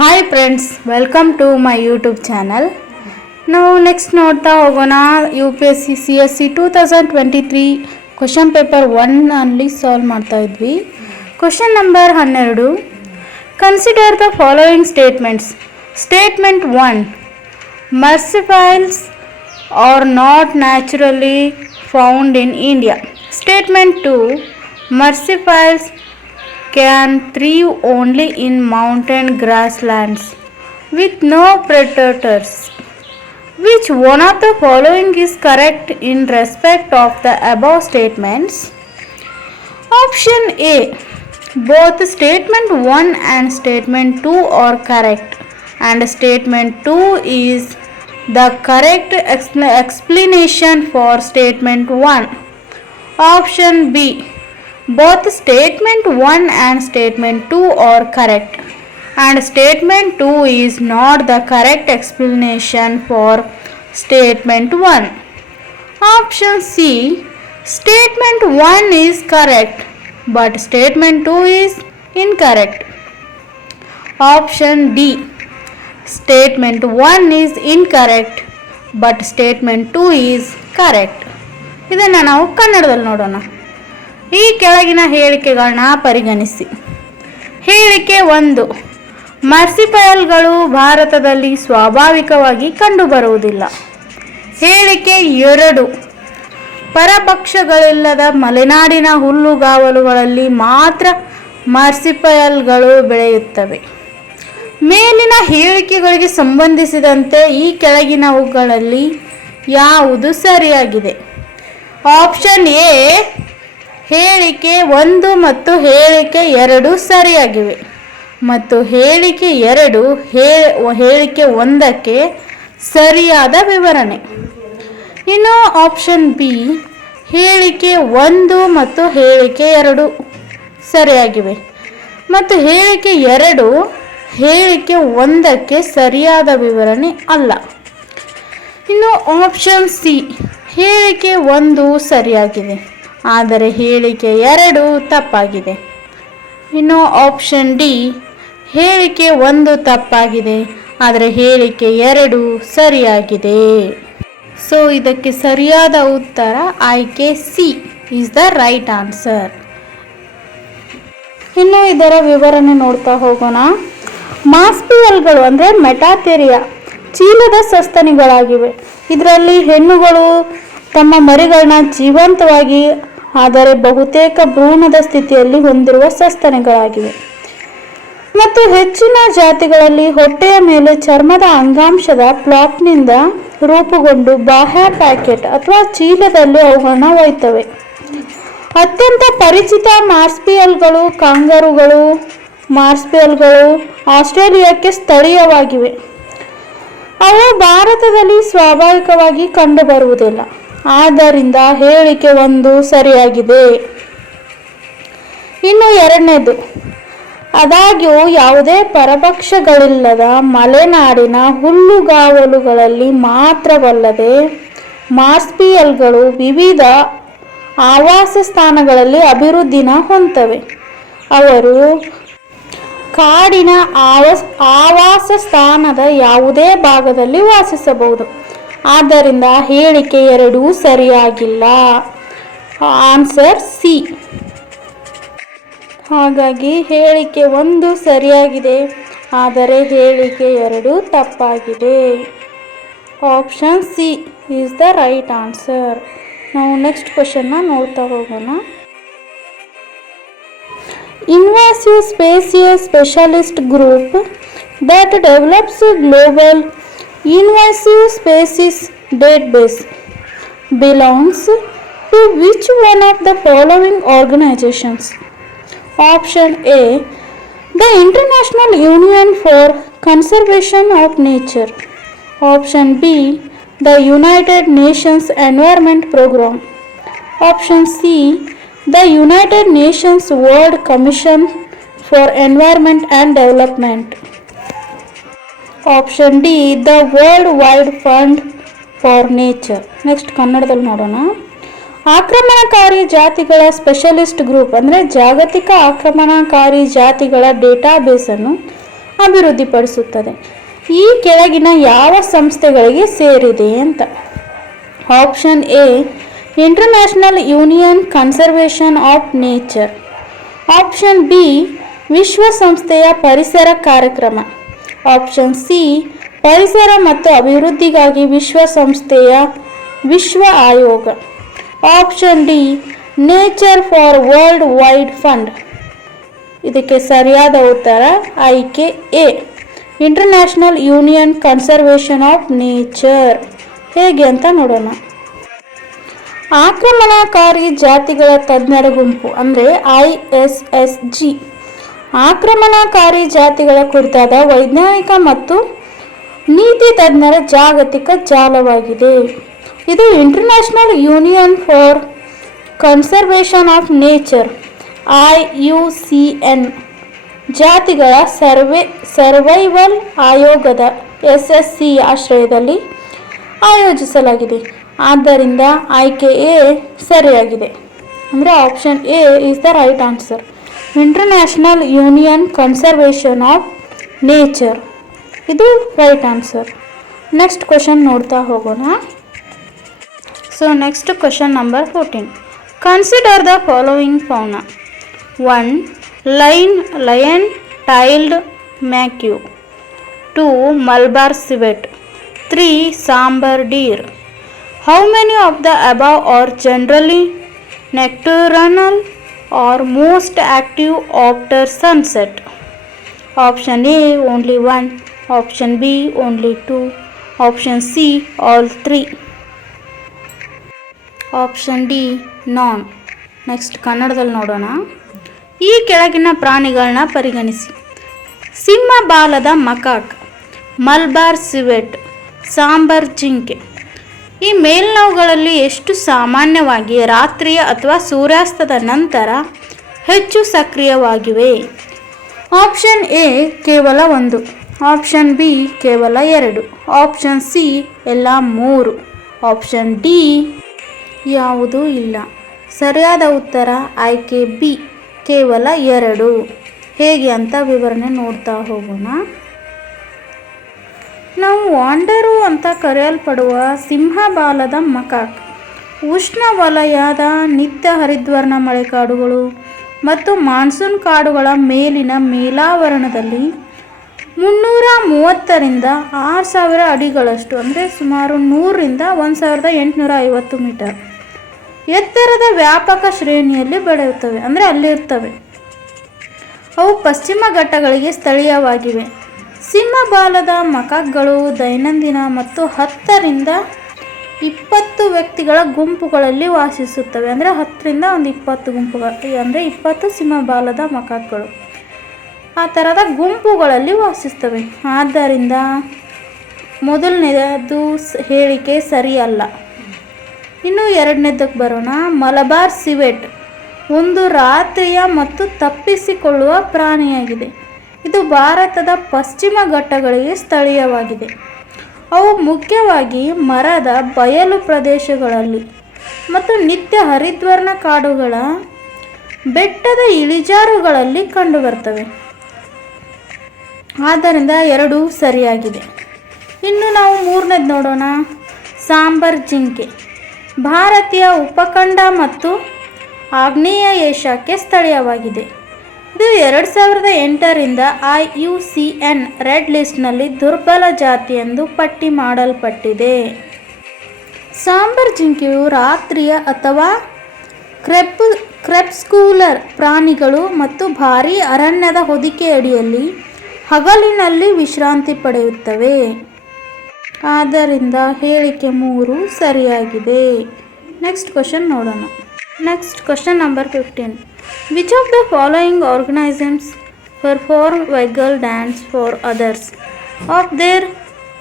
Hi friends welcome to my YouTube channel ನಾವು next ನೋಡ್ತಾ ಹೋಗೋಣ. U P S C C S C two thousand twenty three question paper ಒನ್ನಲ್ಲಿ solve ಮಾಡ್ತಾ ಇದ್ವಿ. Question number ಹನ್ನೆರಡು. Consider the following statements statement one marsupials are not naturally found in India statement two marsupials can thrive only in mountain grasslands with no predators. Which one of the following is correct in respect of the above statements? Option A. Both statement 1 and statement 2 are correct, and statement 2 is the correct expla- explanation for statement 1. Option B. Both statement 1 and statement 2 are correct, and statement 2 is not the correct explanation for statement 1. Option C. Statement 1 is correct, but statement 2 is incorrect. Option D. Statement 1 is incorrect, but statement 2 is correct. ಇದನ್ನು ನಾವು ಕನ್ನಡದಲ್ಲಿ ನೋಡೋಣ ಈ ಕೆಳಗಿನ ಹೇಳಿಕೆಗಳನ್ನ ಪರಿಗಣಿಸಿ. ಹೇಳಿಕೆ ಒಂದು. ಮರ್ಸಿಪಯಲ್ಗಳು ಭಾರತದಲ್ಲಿ ಸ್ವಾಭಾವಿಕವಾಗಿ ಕಂಡುಬರುವುದಿಲ್ಲ. ಹೇಳಿಕೆ ಎರಡು. ಪರಭಕ್ಷಗಳಿಲ್ಲದ ಮಲೆನಾಡಿನ ಹುಲ್ಲುಗಾವಲುಗಳಲ್ಲಿ ಮಾತ್ರ ಮರ್ಸಿಪಯಲ್ಗಳು ಬೆಳೆಯುತ್ತವೆ. ಮೇಲಿನ ಹೇಳಿಕೆಗಳಿಗೆ ಸಂಬಂಧಿಸಿದಂತೆ ಈ ಕೆಳಗಿನವುಗಳಲ್ಲಿ ಯಾವುದು ಸರಿಯಾಗಿದೆ? ಆಪ್ಷನ್ ಎ ಹೇಳಿಕೆ ಒಂದು ಮತ್ತು ಹೇಳಿಕೆ ಎರಡು ಸರಿಯಾಗಿವೆ. ಮತ್ತು ಹೇಳಿಕೆ ಎರಡು ಹೇಳಿಕೆ ಒಂದಕ್ಕೆ ಸರಿಯಾದ ವಿವರಣೆ. ಇನ್ನು ಆಪ್ಷನ್ ಬಿ, ಹೇಳಿಕೆ ಒಂದು ಮತ್ತು ಹೇಳಿಕೆ ಎರಡು ಸರಿಯಾಗಿವೆ. ಮತ್ತು ಹೇಳಿಕೆ ಎರಡು, ಹೇಳಿಕೆ ಒಂದಕ್ಕೆ ಸರಿಯಾದ ವಿವರಣೆ ಅಲ್ಲ. ಇನ್ನು ಆಪ್ಷನ್ ಸಿ, ಹೇಳಿಕೆ ಒಂದು ಸರಿಯಾಗಿದೆ. ಆದರೆ ಹೇಳಿಕೆ ಎರಡು ತಪ್ಪಾಗಿದೆ. ಇನ್ನು ಆಪ್ಷನ್ ಡಿ ಹೇಳಿಕೆ ಒಂದು ತಪ್ಪಾಗಿದೆ, ಆದರೆ ಹೇಳಿಕೆ ಎರಡು ಸರಿಯಾಗಿದೆ. ಸೊ ಇದಕ್ಕೆ ಸರಿಯಾದ ಉತ್ತರ ಆಯ್ಕೆ C is the right answer ಇನ್ನು ಇದರ ವಿವರಣೆ ನೋಡ್ತಾ ಹೋಗೋಣ. ಮಾಸ್ಪಿಯಲ್ಗಳು ಅಂದರೆ ಮೆಟಾಥೆರಿಯಾ, ಚೀಲದ ಸಸ್ತನಿಗಳಾಗಿವೆ. ಇದರಲ್ಲಿ ಹೆಣ್ಣುಗಳು ತಮ್ಮ ಮರಿಗಳನ್ನ ಜೀವಂತವಾಗಿ ಆದರೆ ಬಹುತೇಕ ಭ್ರೂಣದ ಸ್ಥಿತಿಯಲ್ಲಿ ಹೊಂದಿರುವ ಸಸ್ತನಿಗಳಾಗಿವೆ. ಮತ್ತು ಹೆಚ್ಚಿನ ಜಾತಿಗಳಲ್ಲಿ ಹೊಟ್ಟೆಯ ಮೇಲೆ ಚರ್ಮದ ಅಂಗಾಂಶದ ಪ್ಲಾಟ್ನಿಂದ ರೂಪುಗೊಂಡು ಬಾಹ್ಯ ಪ್ಯಾಕೆಟ್ ಅಥವಾ ಚೀಲದಲ್ಲಿ ಅವುಗಳನ್ನ ಒಯ್ತವೆ. ಅತ್ಯಂತ ಪರಿಚಿತ ಮಾರ್ಸ್ಪಿಯಲ್ಗಳು, ಕಾಂಗರುಗಳು, ಮಾರ್ಸ್ಪಿಯಲ್ಗಳು ಆಸ್ಟ್ರೇಲಿಯಾಕ್ಕೆ ಸ್ಥಳೀಯವಾಗಿವೆ. ಅವು ಭಾರತದಲ್ಲಿ ಸ್ವಾಭಾವಿಕವಾಗಿ ಕಂಡುಬರುವುದಿಲ್ಲ. ಆದ್ದರಿಂದ ಹೇಳಿಕೆ ಒಂದು ಸರಿಯಾಗಿದೆ. ಇನ್ನು ಎರಡನೇದು, ಆದಾಗ್ಯೂ ಯಾವುದೇ ಪರಭಕ್ಷಗಳಿಲ್ಲದ ಮಲೆನಾಡಿನ ಹುಲ್ಲುಗಾವಲುಗಳಲ್ಲಿ ಮಾತ್ರವಲ್ಲದೆ ಮಾಸ್ಪಿಯಲ್ಗಳು ವಿವಿಧ ಆವಾಸ ಸ್ಥಾನಗಳಲ್ಲಿ ಅಭಿವೃದ್ಧಿನ ಹೊಂದವೆ ಅವರು ಕಾಡಿನ ಆವಾಸ ಆವಾಸ ಸ್ಥಾನದ ಯಾವುದೇ ಭಾಗದಲ್ಲಿ ವಾಸಿಸಬಹುದು. ಆದ್ದರಿಂದ ಹೇಳಿಕೆ ಎರಡೂ ಸರಿಯಾಗಿಲ್ಲ. ಆನ್ಸರ್ ಸಿ ಹಾಗಾಗಿ ಹೇಳಿಕೆ ಒಂದು ಸರಿಯಾಗಿದೆ. ಆದರೆ ಹೇಳಿಕೆ ಎರಡು ತಪ್ಪಾಗಿದೆ. Option C is the right answer ನಾವು ನೆಕ್ಸ್ಟ್ ಕ್ವಶನ್ನ ನೋಡ್ತಾ ಹೋಗೋಣ. Invasive species specialist group that develops global invasive species database belongs to which one of the following organizations? Option a the international union for conservation of nature. Option b the united nations environment program. Option c the United Nations World Commission for Environment and Development. Option D the world wide fund for nature next ಕನ್ನಡದಲ್ಲಿ ನೋಡೋಣ. ಆಕ್ರಮಣಕಾರಿ ಜಾತಿಗಳ specialist group ಅಂದರೆ ಜಾಗತಿಕ ಆಕ್ರಮಣಕಾರಿ ಜಾತಿಗಳ ಡೇಟಾಬೇಸನ್ನು ಅಭಿವೃದ್ಧಿಪಡಿಸುತ್ತದೆ. ಈ ಕೆಳಗಿನ ಯಾವ ಸಂಸ್ಥೆಗಳಿಗೆ ಸೇರಿದೆ ಅಂತ. Option A international union conservation of nature option B ವಿಶ್ವಸಂಸ್ಥೆಯ ಪರಿಸರ ಕಾರ್ಯಕ್ರಮ. ಆಪ್ಷನ್ ಸಿ, ಪರಿಸರ ಮತ್ತು ಅಭಿವೃದ್ಧಿಗಾಗಿ ವಿಶ್ವಸಂಸ್ಥೆಯ ವಿಶ್ವ ಆಯೋಗ. Option D, nature for world wide fund. ಇದಕ್ಕೆ ಸರಿಯಾದ ಉತ್ತರ ಆಯ್ಕೆ A. International union conservation of nature. ಹೇಗೆ ಅಂತ ನೋಡೋಣ. ಆಕ್ರಮಣಕಾರಿ ಜಾತಿಗಳ ತಜ್ಞರ ಗುಂಪು, ಅಂದರೆ ಐ ಎಸ್ ಎಸ್ ಜಿ. ಆಕ್ರಮಣಕಾರಿ ಜಾತಿಗಳ ಕುರಿತಾದ ವೈಜ್ಞಾನಿಕ ಮತ್ತು ನೀತಿ ತಜ್ಞರ ಜಾಗತಿಕ ಜಾಲವಾಗಿದೆ. ಇದು international union for conservation of nature I U C N ಜಾತಿಗಳ ಸರ್ವೆ ಸರ್ವೈವಲ್ ಆಯೋಗದ ಎಸ್ ಎಸ್ ಸಿ ಆಶ್ರಯದಲ್ಲಿ ಆಯೋಜಿಸಲಾಗಿದೆ. ಆದ್ದರಿಂದ ಆಯ್ಕೆ ಎ ಸರಿಯಾಗಿದೆ. ಅಂದರೆ option A is the right answer international union conservation of nature ಇದು ರೈಟ್ ಆನ್ಸರ್ ನೆಕ್ಸ್ಟ್ ಕ್ವಶನ್ ನೋಡ್ತಾ ಹೋಗೋಣ. So next question number fourteen consider the following fauna one line lion tailed macaque two Malabar civet three sambar deer how many of the above are generally necturnal or most active after sunset option a only one option b only two option c all three option D none. Next ಕನ್ನಡದಲ್ಲಿ ನೋಡೋಣ ಈ ಕೆಳಗಿನ ಪ್ರಾಣಿಗಳನ್ನ ಪರಿಗಣಿಸಿ ಸಿಂಹ ಬಾಲದ macaque Malabar civet sambar ಜಿಂಕೆ ಈ ಮೇಲ್ನೋವುಗಳಲ್ಲಿ ಎಷ್ಟು ಸಾಮಾನ್ಯವಾಗಿ ರಾತ್ರಿಯ ಅಥವಾ ಸೂರ್ಯಾಸ್ತದ ನಂತರ ಹೆಚ್ಚು ಸಕ್ರಿಯವಾಗಿವೆ? ಆಪ್ಷನ್ ಎ ಕೇವಲ ಒಂದು, ಆಪ್ಷನ್ ಬಿ ಕೇವಲ ಎರಡು, ಆಪ್ಷನ್ ಸಿ ಎಲ್ಲ ಮೂರು, ಆಪ್ಷನ್ ಡಿ ಯಾವುದೂ ಇಲ್ಲ. ಸರಿಯಾದ ಉತ್ತರ ಆಯ್ಕೆ ಬಿ ಕೇವಲ ಎರಡು. ಹೇಗೆ ಅಂತ ವಿವರಣೆ ನೋಡ್ತಾ ಹೋಗೋಣ. ನಾವು ವಾಂಡರು ಅಂತ ಕರೆಯಲ್ಪಡುವ ಸಿಂಹಬಾಲದ ಮಕಾಕ್ ಉಷ್ಣವಲಯದ ನಿತ್ಯ ಹರಿದ್ವರ್ಣ ಮಳೆಕಾಡುಗಳು ಮತ್ತು ಮಾನ್ಸೂನ್ ಕಾಡುಗಳ ಮೇಲಿನ ಮೇಲಾವರಣದಲ್ಲಿ ಮುನ್ನೂರ ಮೂವತ್ತರಿಂದ ಆರು ಸಾವಿರ ಅಡಿಗಳಷ್ಟು, ಅಂದರೆ ಸುಮಾರು ನೂರರಿಂದ ಒಂದು ಸಾವಿರದ ಎಂಟುನೂರ ಐವತ್ತು ಮೀಟರ್, ಎತ್ತರದ ವ್ಯಾಪಕ ಶ್ರೇಣಿಯಲ್ಲಿ ಬೆಳೆಯುತ್ತವೆ, ಅಂದರೆ ಅಲ್ಲಿರ್ತವೆ ಅವು ಪಶ್ಚಿಮ ಘಟ್ಟಗಳಿಗೆ ಸ್ಥಳೀಯವಾಗಿವೆ. ಸಿಂಹಬಾಲದ ಮಕಾಕ್ಗಳು ದೈನಂದಿನ ಮತ್ತು ಹತ್ತರಿಂದ ಇಪ್ಪತ್ತು ವ್ಯಕ್ತಿಗಳ ಗುಂಪುಗಳಲ್ಲಿ ವಾಸಿಸುತ್ತವೆ. ಅಂದರೆ ಹತ್ತರಿಂದ ಒಂದು ಇಪ್ಪತ್ತು ಗುಂಪುಗಳು, ಅಂದರೆ ಇಪ್ಪತ್ತು ಸಿಂಹಬಾಲದ ಮಕಾಕ್ಗಳು ಆ ಥರದ ಗುಂಪುಗಳಲ್ಲಿ ವಾಸಿಸ್ತವೆ ಆದ್ದರಿಂದ ಮೊದಲನೇದು ಹೇಳಿಕೆ ಸರಿಯಲ್ಲ. ಇನ್ನು ಎರಡನೇದಕ್ಕೆ ಬರೋಣ. ಮಲಬಾರ್ ಸಿವೆಟ್ ಒಂದು ರಾತ್ರಿಯ ಮತ್ತು ತಪ್ಪಿಸಿಕೊಳ್ಳುವ ಪ್ರಾಣಿಯಾಗಿದೆ. ಇದು ಭಾರತದ ಪಶ್ಚಿಮ ಘಟ್ಟಗಳಿಗೆ ಸ್ಥಳೀಯವಾಗಿದೆ. ಅವು ಮುಖ್ಯವಾಗಿ ಮರದ ಬಯಲು ಪ್ರದೇಶಗಳಲ್ಲಿ ಮತ್ತು ನಿತ್ಯ ಹರಿದ್ವರ್ಣ ಕಾಡುಗಳ ಬೆಟ್ಟದ ಇಳಿಜಾರುಗಳಲ್ಲಿ ಕಂಡುಬರ್ತವೆ. ಆದ್ದರಿಂದ ಎರಡೂ ಸರಿಯಾಗಿದೆ. ಇನ್ನು ನಾವು ಮೂರನೇದು ನೋಡೋಣ. ಸಾಂಬಾರ್ ಜಿಂಕೆ. ಭಾರತೀಯ ಉಪಖಂಡ ಮತ್ತು ಆಗ್ನೇಯ ಏಷ್ಯಾಕ್ಕೆ ಸ್ಥಳೀಯವಾಗಿದೆ. ಇದು ಎರಡು ಸಾವಿರದ ಎಂಟರಿಂದ I U C N red ಲಿಸ್ಟ್ನಲ್ಲಿ ದುರ್ಬಲ ಜಾತಿ ಎಂದು ಪಟ್ಟಿ ಮಾಡಲ್ಪಟ್ಟಿದೆ. ಸಾಂಬಾರ್ ಜಿಂಕೆಯು ರಾತ್ರಿಯ ಅಥವಾ ಕ್ರೆಪ್, ಕ್ರೆಪ್ಸ್ಕೂಲರ್ ಪ್ರಾಣಿಗಳು ಮತ್ತು ಭಾರೀ ಅರಣ್ಯದ ಹೊದಿಕೆಯಡಿಯಲ್ಲಿ ಹಗಲಿನಲ್ಲಿ ವಿಶ್ರಾಂತಿ ಪಡೆಯುತ್ತವೆ. ಆದ್ದರಿಂದ ಹೇಳಿಕೆ ಮೂರು ಸರಿಯಾಗಿದೆ. ನೆಕ್ಸ್ಟ್ ಕ್ವಶನ್ ನೋಡೋಣ. Next question number 15. Which of the following organisms perform waggle dance for others of their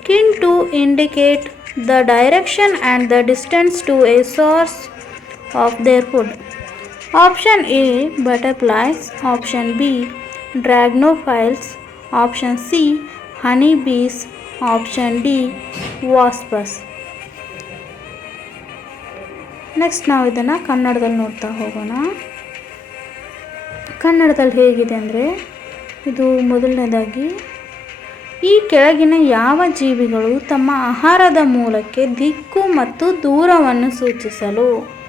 kin to indicate the direction and the distance to a source of their food? Option A butterflies, option B dragonophiles, option C honeybees, option D wasps. Next ನಾವು ಇದನ್ನು ಕನ್ನಡದಲ್ಲಿ ನೋಡ್ತಾ ಹೋಗೋಣ. ಕನ್ನಡದಲ್ಲಿ ಹೇಗಿದೆ ಅಂದರೆ, ಇದು ಮೊದಲನೇದಾಗಿ, ಈ ಕೆಳಗಿನ ಯಾವ ಜೀವಿಗಳು ತಮ್ಮ ಆಹಾರದ ಮೂಲಕ್ಕೆ ದಿಕ್ಕು ಮತ್ತು ದೂರವನ್ನು ಸೂಚಿಸಲು,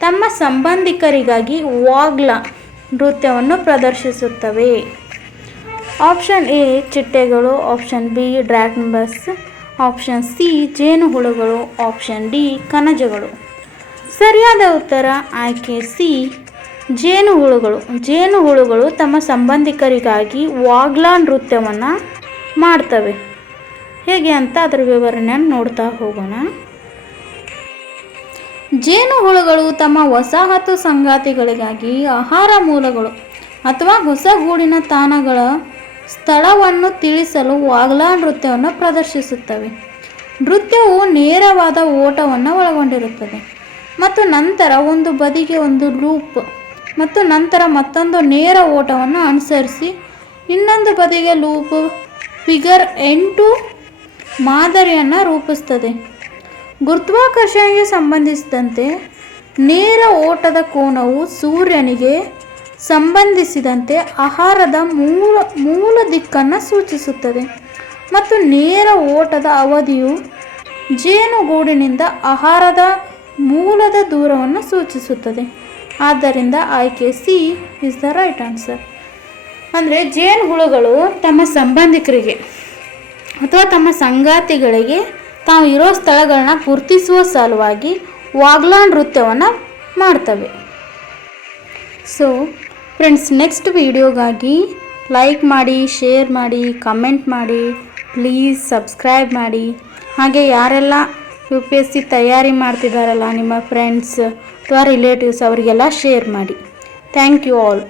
ತಮ್ಮ ಸಂಬಂಧಿಕರಿಗಾಗಿ ವಾಗ್ಲ ನೃತ್ಯವನ್ನು ಪ್ರದರ್ಶಿಸುತ್ತವೆ. ಆಪ್ಷನ್ ಎ ಚಿಟ್ಟೆಗಳು. ಆಪ್ಷನ್ ಬಿ ಡ್ರ್ಯಾಗನ್ ಬಸ್ ಆಪ್ಷನ್ ಸಿ ಜೇನುಹುಳುಗಳು. ಆಪ್ಷನ್ ಡಿ ಕಣಜಗಳು. ಸರಿಯಾದ ಉತ್ತರ ಆಯ್ಕೆ ಸಿ, ಜೇನುಹುಳುಗಳು. ಜೇನುಹುಳುಗಳು ತಮ್ಮ ಸಂಬಂಧಿಕರಿಗಾಗಿ ವಾಗ್ಲಾ ನೃತ್ಯವನ್ನು ಮಾಡ್ತವೆ. ಹೇಗೆ ಅಂತ ಅದರ ವಿವರಣೆಯನ್ನು ನೋಡ್ತಾ ಹೋಗೋಣ. ಜೇನುಹುಳುಗಳು ತಮ್ಮ ವಸಾಹತು ಸಂಗಾತಿಗಳಿಗಾಗಿ ಆಹಾರ ಮೂಲಗಳು ಅಥವಾ ಹೊಸ ಗೂಡಿನ ತಾಣಗಳ ಸ್ಥಳವನ್ನು ತಿಳಿಸಲು ವಾಗ್ಲಾ ನೃತ್ಯವನ್ನು ಪ್ರದರ್ಶಿಸುತ್ತವೆ. ನೃತ್ಯವು ನೇರವಾದ ಓಟವನ್ನು ಒಳಗೊಂಡಿರುತ್ತದೆ. ಮತ್ತು ನಂತರ ಒಂದು ಬದಿಗೆ ಒಂದು ಲೂಪ್ ಮತ್ತು ನಂತರ ಮತ್ತೊಂದು ನೇರ ಓಟವನ್ನು ಅನುಸರಿಸಿ, ಇನ್ನೊಂದು ಬದಿಗೆ ಲೂಪ್ ಫಿಗರ್ ಎಂಟು ಮಾದರಿಯನ್ನು ರೂಪಿಸ್ತದೆ ಗುರುತ್ವಾಕರ್ಷಣೆಗೆ ಸಂಬಂಧಿಸಿದಂತೆ ನೇರ ಓಟದ ಕೋನವು ಸೂರ್ಯನಿಗೆ ಸಂಬಂಧಿಸಿದಂತೆ ಆಹಾರದ ಮೂಲ ಮೂಲ ದಿಕ್ಕನ್ನು ಸೂಚಿಸುತ್ತದೆ ಮತ್ತು ನೇರ ಓಟದ ಅವಧಿಯು ಜೇನುಗೂಡಿನಿಂದ ಆಹಾರದ ಮೂಲದ ದೂರವನ್ನು ಸೂಚಿಸುತ್ತದೆ. ಆದ್ದರಿಂದ ಆಯ್ಕೆ C is the right answer ಅಂದರೆ ಜೇನು ಹುಳುಗಳು ತಮ್ಮ ಸಂಬಂಧಿಕರಿಗೆ ಅಥವಾ ತಮ್ಮ ಸಂಗಾತಿಗಳಿಗೆ ತಾವು ಇರೋ ಸ್ಥಳಗಳನ್ನ ಗುರುತಿಸುವ ಸಲುವಾಗಿ ವಾಗ್ಲಾ ನೃತ್ಯವನ್ನು ಮಾಡ್ತವೆ. ಸೊ ಫ್ರೆಂಡ್ಸ್ ನೆಕ್ಸ್ಟ್ ವಿಡಿಯೋಗಾಗಿ ಲೈಕ್ ಮಾಡಿ ಶೇರ್ ಮಾಡಿ ಕಮೆಂಟ್ ಮಾಡಿ ಪ್ಲೀಸ್ ಸಬ್ಸ್ಕ್ರೈಬ್ ಮಾಡಿ. ಹಾಗೆ ಯಾರೆಲ್ಲ ಯು ಪಿ ಎಸ್ ಸಿ ತಯಾರಿ ಮಾಡ್ತಿದ್ದಾರಲ್ಲ ನಿಮ್ಮ ಫ್ರೆಂಡ್ಸ್ ಅಥವಾ ರಿಲೇಟಿವ್ಸ್ ಅವರಿಗೆಲ್ಲ ಶೇರ್ ಮಾಡಿ. Thank you all